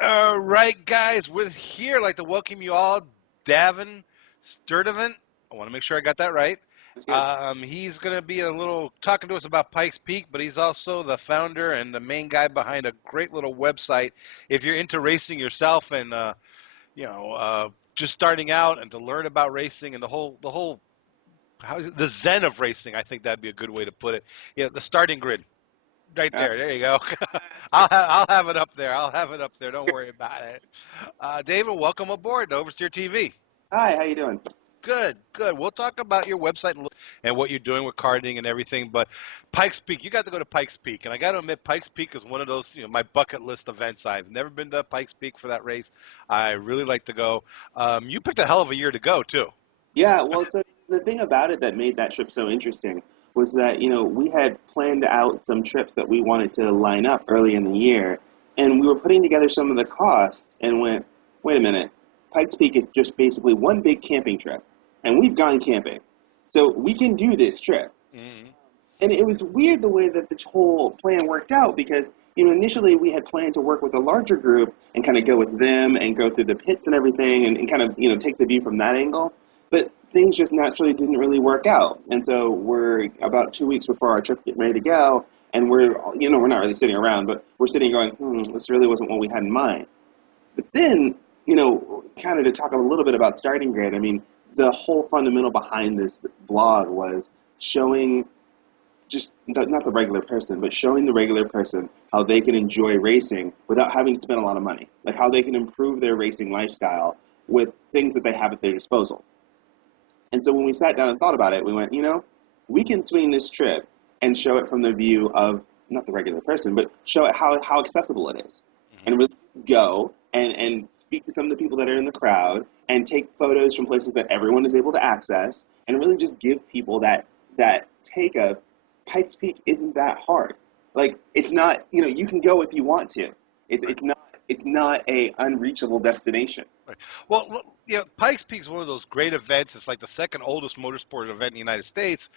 All right, guys, we're here. I'd like to welcome you all, Davin Sturdivant. I want to make sure I got that right. That's good. He's going to be a little talking to us about Pikes Peak, but he's also the founder and the main guy behind a great little website. If you're into racing yourself and just starting out and to learn about racing and the whole how is it, the zen of racing, I think that'd be a good way to put it. Yeah, the starting grid. Right Uh, there. There you go. I'll have it up there. I'll have it up there. Don't worry about it. David, welcome aboard to Oversteer TV. Hi, how you doing? Good, good. We'll talk about your website and what you're doing with karting and everything. But Pikes Peak, you got to go to Pikes Peak, and I got to admit, Pikes Peak is one of those, my bucket list events. I've never been to Pikes Peak for that race. I really like to go. You picked a hell of a year to go too. Yeah, well, so the thing about it that made that trip so interesting was that, we had planned out some trips that we wanted to line up early in the year, and we were putting together some of the costs and went, wait a minute, Pikes Peak is just basically one big camping trip, and we've gone camping, so we can do this trip. Hmm. And it was weird the way that the whole plan worked out because, initially we had planned to work with a larger group and kind of go with them and go through the pits and everything and kind of, take the view from that angle. But things just naturally didn't really work out. And so we're about 2 weeks before our trip getting ready to go. And we're not really sitting around, but we're sitting going, this really wasn't what we had in mind. But then, kind of to talk a little bit about starting grid, I mean, the whole fundamental behind this blog was showing just not the regular person, but showing the regular person how they can enjoy racing without having to spend a lot of money, like how they can improve their racing lifestyle with things that they have at their disposal. And so when we sat down and thought about it, we went, we can swing this trip and show it from the view of not the regular person, but show it how accessible it is. Hmm. And really go and speak to some of the people that are in the crowd and take photos from places that everyone is able to access and really just give people that take of Pikes Peak isn't that hard. Like it's not, you can go if you want to. It's not a unreachable destination. Right. Well, look, Pikes Peak is one of those great events. It's like the second oldest motorsport event in the United States,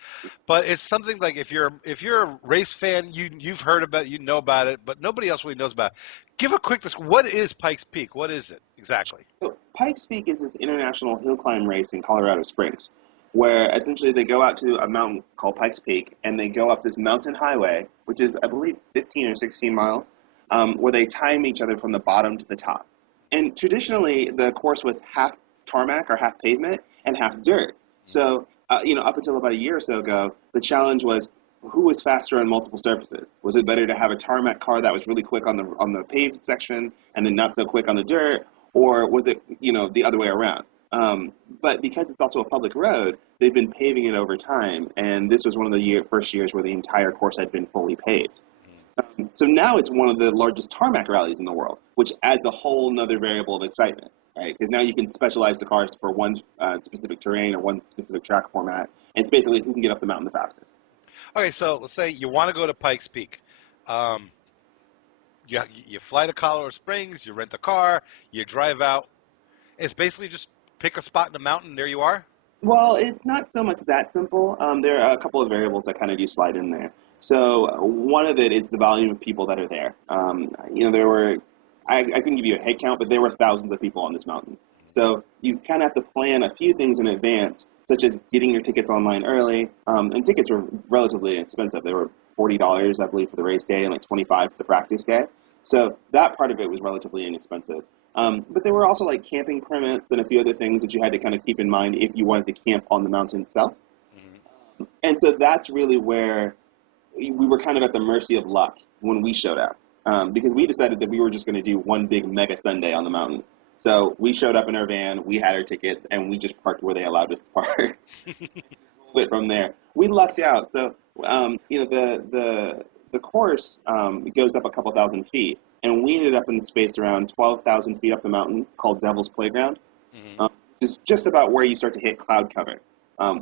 but it's something like if you're a race fan, you've heard about it, you know about it, but nobody else really knows about it. Give a quick what is Pikes Peak? What is it exactly? So Pikes Peak is this international hill climb race in Colorado Springs, where essentially they go out to a mountain called Pikes Peak, and they go up this mountain highway, which is, I believe, 15 or 16 miles, where they time each other from the bottom to the top. And traditionally, the course was half tarmac or half pavement and half dirt. So, up until about a year or so ago, the challenge was who was faster on multiple surfaces. Was it better to have a tarmac car that was really quick on the paved section and then not so quick on the dirt, or was it the other way around? But because it's also a public road, they've been paving it over time, and this was one of the first years where the entire course had been fully paved. So now it's one of the largest tarmac rallies in the world, which adds a whole nother variable of excitement, right? Because now you can specialize the cars for one specific terrain or one specific track format, and it's basically who can get up the mountain the fastest. Okay, so let's say you want to go to Pikes Peak. Um, you fly to Colorado Springs, you rent a car, you drive out. It's basically just pick a spot in the mountain. There you are. Well, it's not so much that simple. There are a couple of variables that kind of do slide in there. So one of it is the volume of people that are there. There were, I couldn't give you a head count, but there were thousands of people on this mountain. So you kind of have to plan a few things in advance, such as getting your tickets online early. And tickets were relatively expensive. They were $40, I believe, for the race day and like 25 for the practice day. So that part of it was relatively inexpensive. But there were also like camping permits and a few other things that you had to kind of keep in mind if you wanted to camp on the mountain itself. Hmm. And so that's really where we were kind of at the mercy of luck when we showed up, because we decided that we were just going to do one big mega Sunday on the mountain. So we showed up in our van, we had our tickets, and we just parked where they allowed us to park. Split from there. We lucked out. So the course goes up a couple thousand feet, and we ended up in the space around 12,000 feet up the mountain called Devil's Playground. Hmm. Which is just about where you start to hit cloud cover,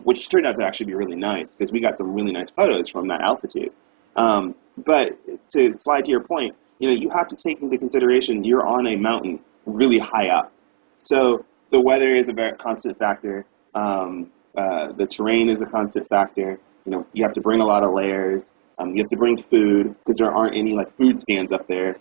which turned out to actually be really nice because we got some really nice photos from that altitude. But to slide to your point, you have to take into consideration you're on a mountain really high up. So the weather is a very constant factor. The terrain is a constant factor. You have to bring a lot of layers. You have to bring food because there aren't any like food stands up there.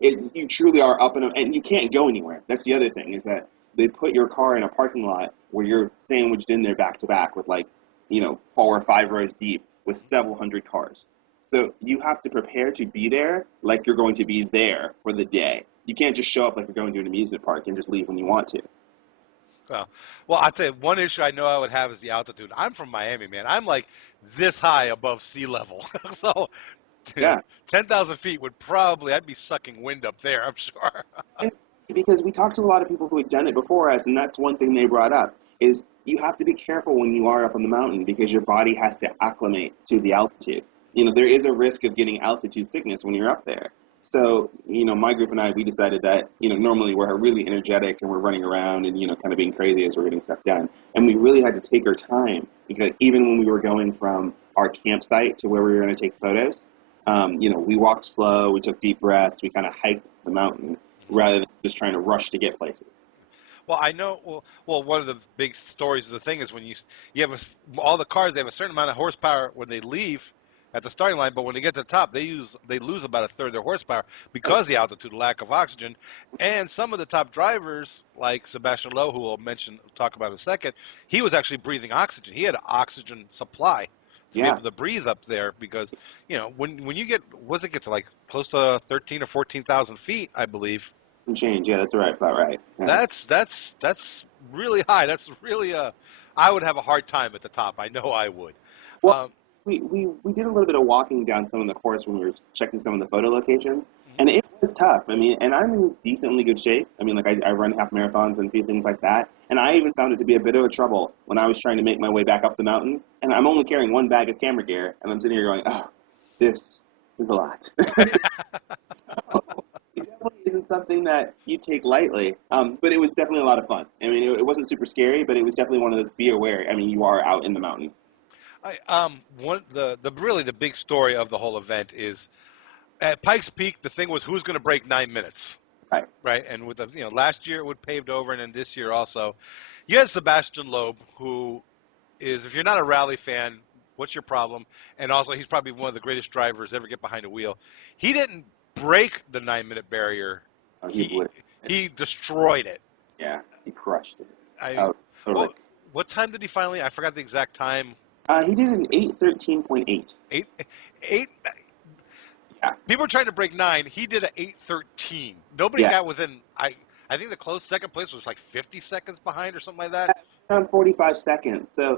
You truly are up and you can't go anywhere. That's the other thing is that they put your car in a parking lot where you're sandwiched in there back to back with like, 4 or 5 rows deep with several hundred cars. So you have to prepare to be there like you're going to be there for the day. You can't just show up like you're going to an amusement park and just leave when you want to. Well, I'll tell you, one issue I know I would have is the altitude. I'm from Miami, man. I'm like this high above sea level. So Yeah. 10,000 feet would probably, I'd be sucking wind up there, I'm sure. And because we talked to a lot of people who had done it before us, and that's one thing they brought up, is you have to be careful when you are up on the mountain because your body has to acclimate to the altitude. There is a risk of getting altitude sickness when you're up there. So, my group and I, we decided that, normally we're really energetic and we're running around and, kind of being crazy as we're getting stuff done. And we really had to take our time because even when we were going from our campsite to where we were going to take photos, we walked slow, we took deep breaths, we kind of hiked the mountain rather than just trying to rush to get places. Well, I know. Well, one of the big stories of the thing is when you have all the cars, they have a certain amount of horsepower when they leave at the starting line, but when they get to the top, they lose about a third of their horsepower because of the altitude, lack of oxygen, and some of the top drivers, like Sebastian Lowe, who we'll talk about in a second, he was actually breathing oxygen. He had an oxygen supply to be able to breathe up there because when you get to like close to 13 or 14,000 feet, I believe. Change, yeah, that's right, about right. Yeah. That's really high. That's really I would have a hard time at the top. I know I would. Well, we did a little bit of walking down some of the course when we were checking some of the photo locations, and it was tough. I mean, and I'm in decently good shape. I mean, like I run half marathons and a few things like that, and I even found it to be a bit of a trouble when I was trying to make my way back up the mountain, and I'm only carrying one bag of camera gear, and I'm sitting here going, oh, this is a lot. So, it definitely isn't something that you take lightly, but it was definitely a lot of fun. I mean, it wasn't super scary, but it was definitely one of those be aware. I mean, you are out in the mountains. The big story of the whole event is at Pikes Peak. The thing was who's going to break 9 minutes, right? And with last year it would paved over, and then this year also, you had Sebastian Loeb, who is, if you're not a rally fan, what's your problem? And also, he's probably one of the greatest drivers ever get behind a wheel. He didn't break the 9-minute barrier. He destroyed it. Yeah, he crushed it. Totally. What time did he finally? I forgot the exact time. He did an 8:13.8. Eight. Yeah. People were trying to break 9. He did an 8:13. Nobody got within. I think the close second place was like 50 seconds behind or something like that. Around 45 seconds. So,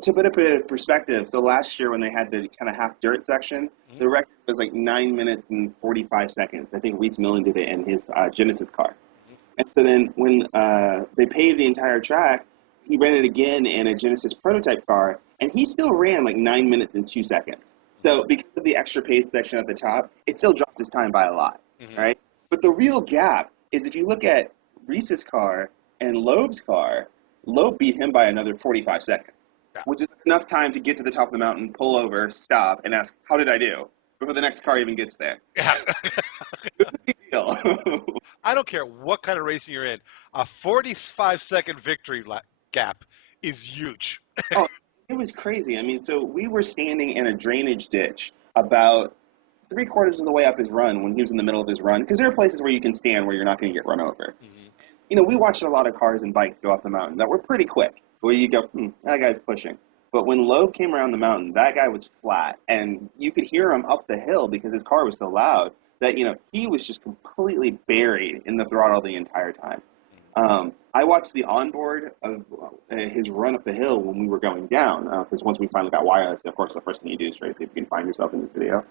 to put it in perspective, so last year when they had the kind of half dirt section, the record was like 9 minutes and 45 seconds. I think Reese Millen did it in his Genesis car. And so then when they paved the entire track, he ran it again in a Genesis prototype car, and he still ran like 9 minutes and 2 seconds. So because of the extra pace section at the top, it still dropped his time by a lot, right? But the real gap is if you look at Reese's car and Loeb's car, Loeb beat him by another 45 seconds, which is enough time to get to the top of the mountain, pull over, stop, and ask, how did I do? Before the next car even gets there. Yeah. It's a big deal. I don't care what kind of racing you're in. A 45-second victory gap is huge. Oh, it was crazy. I mean, so we were standing in a drainage ditch about 3/4 of the way up his run when he was in the middle of his run, because there are places where you can stand where you're not going to get run over. We watched a lot of cars and bikes go up the mountain that were pretty quick, where you go, that guy's pushing. But when Loeb came around the mountain, that guy was flat, and you could hear him up the hill because his car was so loud that, he was just completely buried in the throttle the entire time. I watched the onboard of his run up the hill when we were going down, because once we finally got wireless, of course, the first thing you do is try to see if you can find yourself in this video.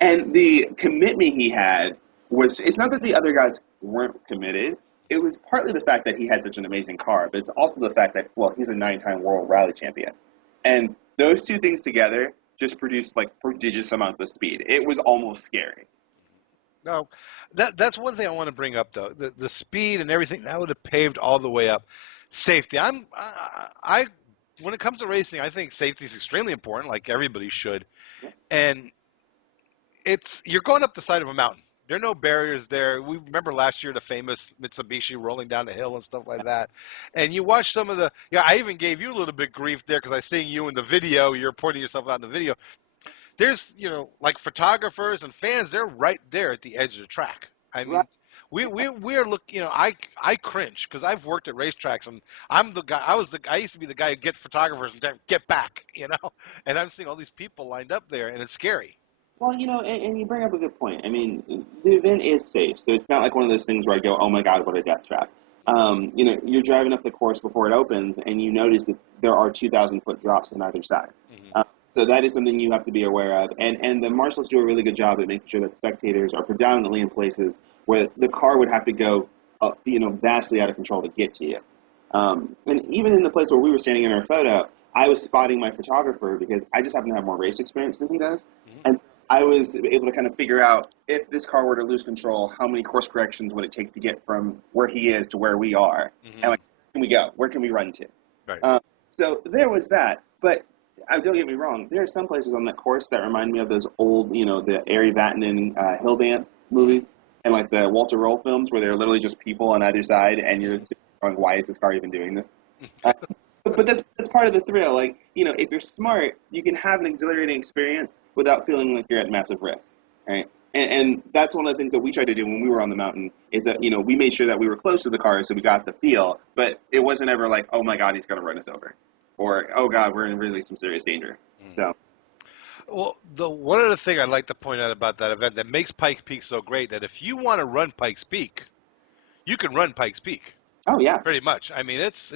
And the commitment he had was, it's not that the other guys weren't committed. It was partly the fact that he had such an amazing car, but it's also the fact that, well, he's a 9-time world rally champion. And those two things together just produced, like, prodigious amounts of speed. It was almost scary. No, that's one thing I want to bring up, though. The speed and everything, that would have paved all the way up. Safety. When it comes to racing, I think safety is extremely important, like everybody should. And you're going up the side of a mountain. There are no barriers there. We remember last year the famous Mitsubishi rolling down the hill and stuff like that. And you watch some of the, yeah, I even gave you a little bit grief there because I seen you in the video. You're pointing yourself out in the video. There's, like photographers and fans, they're right there at the edge of the track. I Right. mean, we are look, I cringe because I've worked at racetracks and I'm the guy. I used to be the guy who get photographers and tell them, get back, and I'm seeing all these people lined up there and it's scary. Well, and you bring up a good point. I mean, the event is safe, so it's not like one of those things where I go, "Oh my God, what a death trap." You're driving up the course before it opens, and you notice that there are 2,000-foot drops on either side. Hmm. So that is something you have to be aware of. And the marshals do a really good job at making sure that spectators are predominantly in places where the car would have to go, vastly out of control to get to you. And even in the place where we were standing in our photo, I was spotting my photographer because I just happen to have more race experience than he does. Hmm. And I was able to kind of figure out if this car were to lose control, how many course corrections would it take to get from where he is to where we are? Hmm. And like, where can we go? Where can we run to? Right. So there was that. But don't get me wrong, there are some places on that course that remind me of those old, the Ari Vatanen Hill Dance movies and like the Walter Roll films where they're literally just people on either side and you're just going, why is this car even doing this? Uh, but that's part of the thrill. Like, if you're smart, you can have an exhilarating experience without feeling like you're at massive risk, right? And that's one of the things that we tried to do when we were on the mountain is that, we made sure that we were close to the car so we got the feel, but it wasn't ever like, oh my God, he's going to run us over. Or, oh God, we're in really some serious danger. Mm. So, Well, the one other thing I'd like to point out about that event that makes Pikes Peak so great that if you want to run Pikes Peak, you can run Pikes Peak. oh yeah, Pretty much. I mean, it's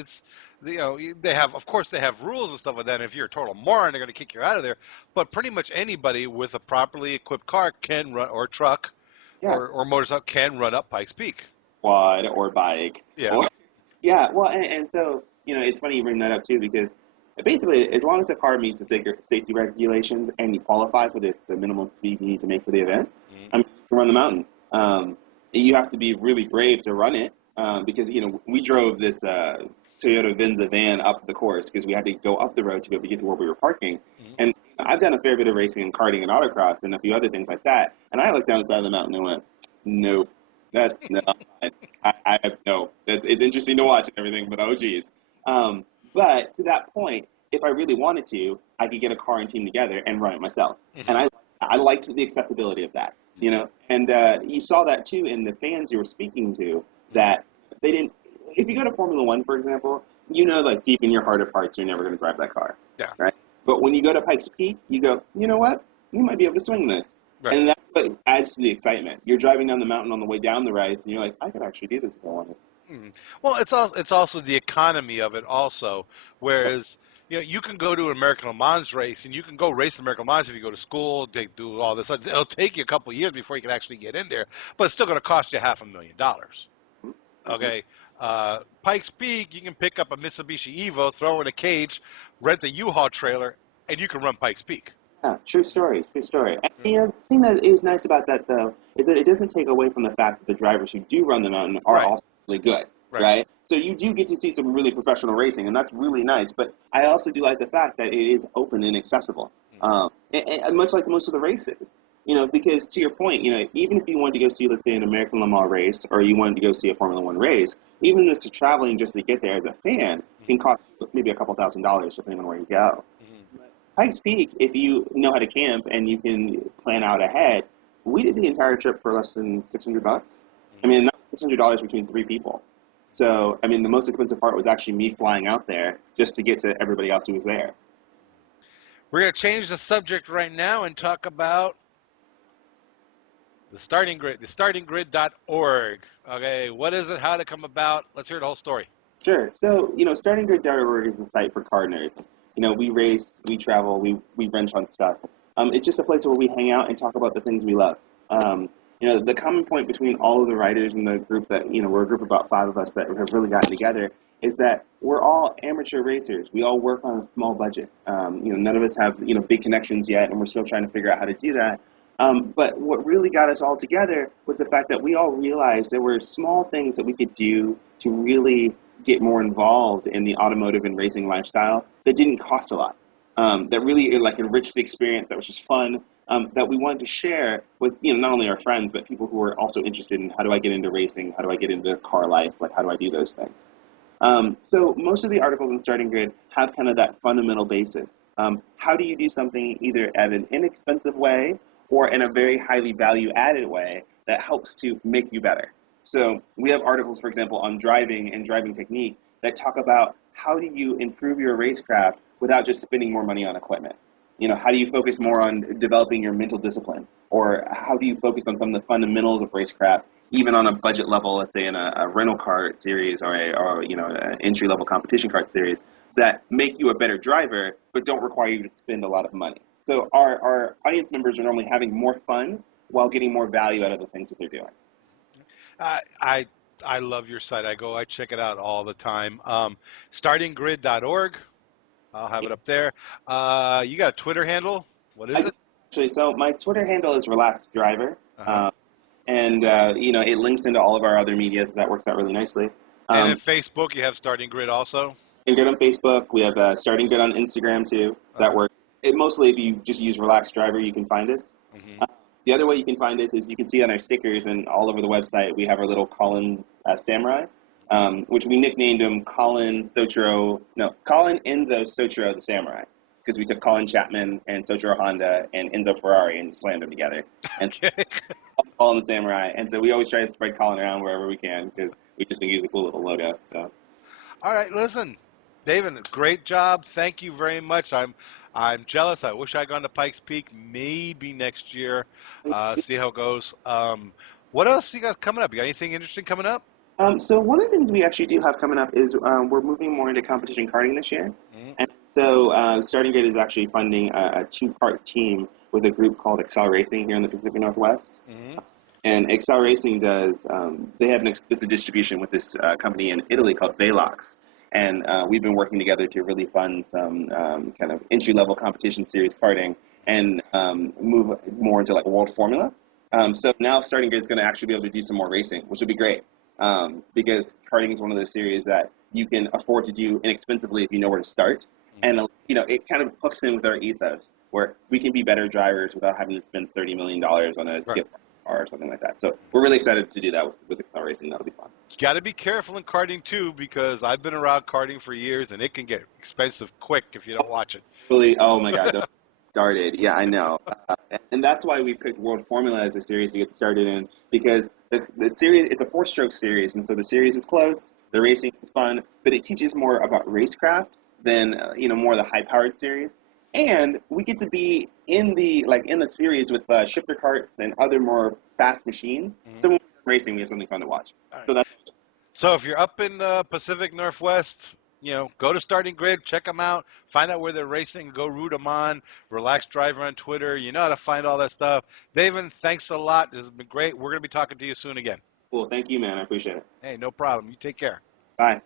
they have, of course, they have rules and stuff like that. And if you're a total moron, they're going to kick you out of there. But pretty much anybody with a properly equipped car can run, or truck, yeah, or motorcycle can run up Pikes Peak. quad or bike. Yeah. Or, yeah, well, and so, it's funny you bring that up too because basically, as long as the car meets the safety regulations and you qualify for the minimum speed you need to make for the event, Mm-hmm. I mean, you can run the mountain. You have to be really brave to run it because, we drove this Toyota Venza van up the course because we had to go up the road to be able to get to where we were parking. Mm-hmm. And I've done a fair bit of racing and karting and autocross and a few other things like that. And I looked down the side of the mountain and went, nope, that's not. I have no. It's interesting to watch and everything, but oh geez. But to that point, if I really wanted to, I could get a car and team together and run it myself. Mm-hmm. And I liked the accessibility of that, And you saw that too in the fans you were speaking to that they didn't. If you go to Formula One, for example, like deep in your heart of hearts, you're never going to drive that car, Yeah. right? But when you go to Pikes Peak, you go, you know what? You might be able to swing this. Right. And that's what adds to the excitement. You're driving down the mountain on the way down the race, and you're like, I could actually do this if I wanted. Mhm. Well, it's also the economy of it also. Whereas you can go to an American Le Mans race and you can go race an American Le Mans if you go to school, they do all this. It'll take you a couple of years before you can actually get in there, but it's still going to cost you $500,000. Okay. Pikes Peak, you can pick up a Mitsubishi Evo, throw in a cage, rent the U-Haul trailer, and you can run Pikes Peak. Yeah, true story, true story. And the thing that is nice about that, though, is that it doesn't take away from the fact that the drivers who do run the mountain are Right. also really good, Right. right? So you do get to see some really professional racing, and that's really nice. But I also do like the fact that it is open and accessible, and much like most of the races. Because to your point, even if you wanted to go see, let's say, an American Le Mans race, or you wanted to go see a Formula One race, even this traveling just to get there as a fan can cost maybe a couple $1,000s depending on where you go. Mm-hmm. Pikes Peak, if you know how to camp and you can plan out ahead, we did the entire trip for less than $600. I mean, not $600 between 3 people. So, I mean, the most expensive part was actually me flying out there just to get to everybody else who was there. We're going to change the subject right now and talk about the starting grid, the startinggrid.org. Okay, what is it? How did it come about? Let's hear the whole story. Sure. So, startinggrid.org is the site for car nerds. We race, we travel, we wrench on stuff. It's just a place where we hang out and talk about the things we love. The common point between all of the writers in the group that, we're a group of about 5 of us that have really gotten together, is that we're all amateur racers. We all work on a small budget. None of us have, big connections yet, and we're still trying to figure out how to do that. But what really got us all together was the fact that we all realized there were small things that we could do to really get more involved in the automotive and racing lifestyle that didn't cost a lot, that really enriched the experience, that was just fun, that we wanted to share with not only our friends but people who are also interested in how do I get into racing, how do I get into car life, like how do I do those things. So most of the articles in Starting Grid have kind of that fundamental basis. How do you do something either at an inexpensive way or in a very highly value-added way that helps to make you better? So we have articles, for example, on driving and driving technique that talk about how do you improve your racecraft without just spending more money on equipment. How do you focus more on developing your mental discipline? Or how do you focus on some of the fundamentals of racecraft, even on a budget level, let's say in a rental car series or an entry-level competition car series that make you a better driver but don't require you to spend a lot of money. So our audience members are normally having more fun while getting more value out of the things that they're doing. I I love your site. I check it out all the time. Startinggrid.org. I'll have it up there. You got a Twitter handle? What is it? Actually, so my Twitter handle is Relaxed Driver, Uh-huh. and it links into all of our other media, so that works out really nicely. And in Facebook, you have Starting Grid also? Starting Grid on Facebook. We have Starting Grid on Instagram too. So that works. Mostly, if you just use Relaxed Driver, you can find us. Mm-hmm. The other way you can find us is you can see on our stickers and all over the website, we have our little Colin Samurai, which we nicknamed him Colin Enzo Sotro the Samurai, because we took Colin Chapman and Sotro Honda and Enzo Ferrari and slammed them together. And Okay. Colin the Samurai. And so we always try to spread Colin around wherever we can because we just think he's a cool little logo. So. All right, listen, David, great job. Thank you very much. I'm jealous. I wish I'd gone to Pikes Peak maybe next year. See how it goes. What else you got coming up? You got anything interesting coming up? So one of the things we actually do have coming up is we're moving more into competition karting this year. Mm-hmm. And so Starting Grid is actually funding a two-part team with a group called Excel Racing here in the Pacific Northwest. Mm-hmm. And Excel Racing does, they have an exclusive distribution with this company in Italy called Velox. And we've been working together to really fund some kind of entry-level competition series karting and move more into like a world formula. So now Starting Grid is going to actually be able to do some more racing, which will be great. Because karting is one of those series that you can afford to do inexpensively if you know where to start. And, it kind of hooks in with our ethos where we can be better drivers without having to spend $30 million on a skip car or something like that. So we're really excited to do that with Excel Racing. That'll be fun. You got to be careful in karting, too, because I've been around karting for years, and it can get expensive quick if you don't watch it. Really, oh, my God. Don't started. Yeah, I know. And that's why we picked World Formula as a series to get started in, because the series, it's a four-stroke series, and so the series is close, the racing is fun, but it teaches more about racecraft than, more of the high-powered series. And we get to be in the series with shifter carts and other more fast machines. Mm-hmm. So when we're racing, we have something fun to watch. Right. So if you're up in Pacific Northwest, go to Starting Grid, check them out, find out where they're racing, go root them on, Relaxed Driver on Twitter. You know how to find all that stuff. Davin, thanks a lot. This has been great. We're going to be talking to you soon again. Cool. Thank you, man. I appreciate it. Hey, no problem. You take care. Bye.